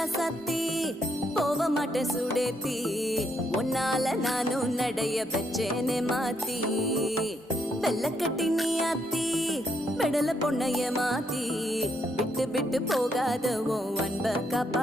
ராசாத்தி போக மாட்டேன் சுடேத்தி உன்னால நானும் நடைய வச்சேனே மாத்தி வெள்ளக்கட்டி நீ ஆத்தி பெடல பொண்ணைய மாத்தி விட்டு விட்டு போகாத ஓ அன்ப காப்பா